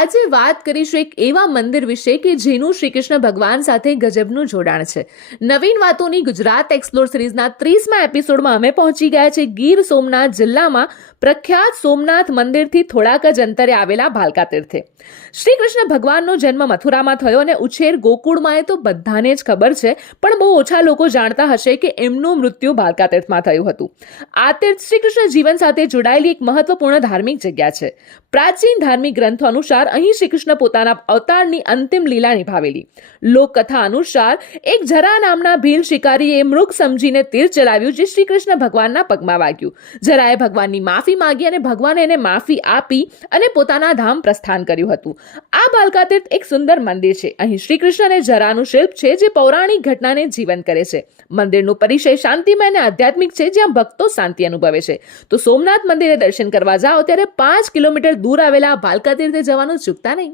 આજે વાત કરીશું એક એવા મંદિર વિશે કે જેનું શ્રી કૃષ્ણ ભગવાન સાથે ગજબનું જોડાણ છે. નવીન વાતોની ગુજરાત એક્સપ્લોર સિરીઝના 30મા એપિસોડમાં અમે પહોંચી ગયા છે ગીર સોમનાથ જિલ્લામાં પ્રખ્યાત સોમનાથ મંદિરથી થોડાક જ અંતરે આવેલા ભાલકા તીર્થે. શ્રી કૃષ્ણ ભગવાનનો જન્મ મથુરામાં થયો અને ઉછેર ગોકુળમાં એ તો બધાને જ ખબર છે, પણ બહુ ઓછા લોકો જાણતા હશે કે એમનું મૃત્યુ ભાલકા તીર્થમાં થયું હતું. આ તીર્થ શ્રી કૃષ્ણ જીવન સાથે જોડાયેલી એક મહત્વપૂર્ણ ધાર્મિક જગ્યા છે. પ્રાચીન ધાર્મિક ગ્રંથો અનુસાર અહીં શ્રી કૃષ્ણ પોતાના અવતારની અંતિમ લીલા નિભાવેલી. લોકકથા અનુસાર એક જરા નામના ભીલ શિકારીએ મૃગ સમજીને તીર ચલાવ્યું જે શ્રી કૃષ્ણ ભગવાનના પગમાં વાગ્યું. જરાએ ભગવાનની માફી માંગી અને ભગવાને એને માફી આપી અને પોતાના ધામ પ્રસ્થાન કર્યું હતું. આ ભાલકા તીર્થ એક સુંદર મંદિર છે. અહીં શ્રી કૃષ્ણ અને જરાનું શિલ્પ છે જે પૌરાણિક ઘટનાને જીવંત કરે છે. મંદિરનો પરિચય શાંતિમય અને આધ્યાત્મિક છે, જ્યાં ભક્તો શાંતિ અનુભવે છે. તો સોમનાથ મંદિરે દર્શન કરવા જાઓ ત્યારે 5 કિલોમીટર દૂર આવેલા ભાલકા તીર્થે જવાનું ચૂકતા નહીં.